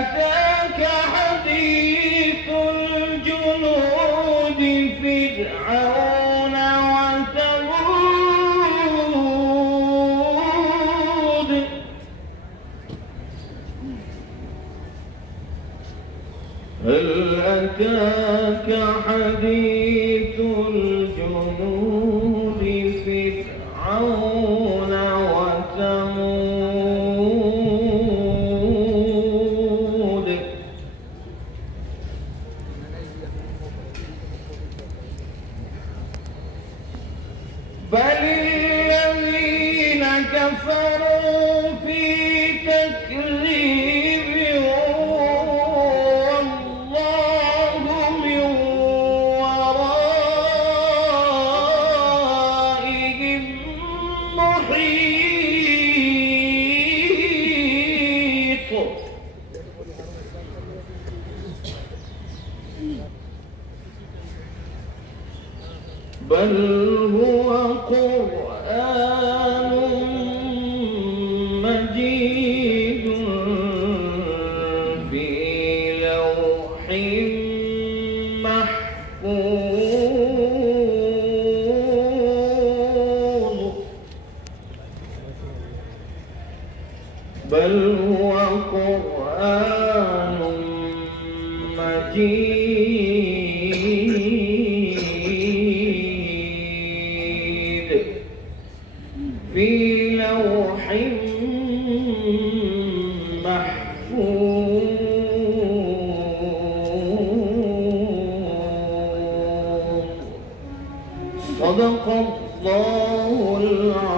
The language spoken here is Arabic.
أتاك حديث الجنود فرعون وثمود هل أتاك حديث الجنود فرعون وثمود بل الذين كفروا في تكذيب والله من ورائهم محيط بل هو قرآن مجيد في لوح محفوظ بل هو قرآن مجيد في لوح محفوظ صدق الله العظيم.